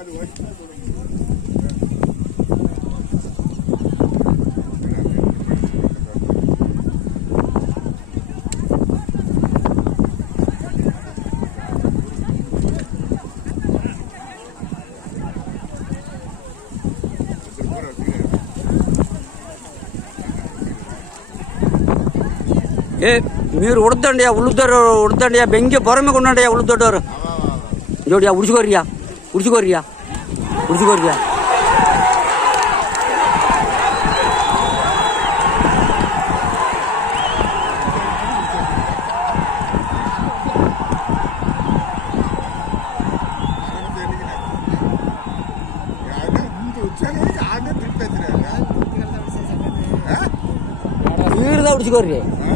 అది వచ్చినా అది వచ్చినా కూడా ఏ మీరు ఉడతండియా ఉళ్ళుతారు ఉడతండియా బెంగి పొరమే కొండండియా ఉళ్ళుతారు జోడియా ఉడుచుకోరియా ఉడుచుకోరియా ఉడుచుకోరియా நீர் தான் பிடிச்சிக்கோரு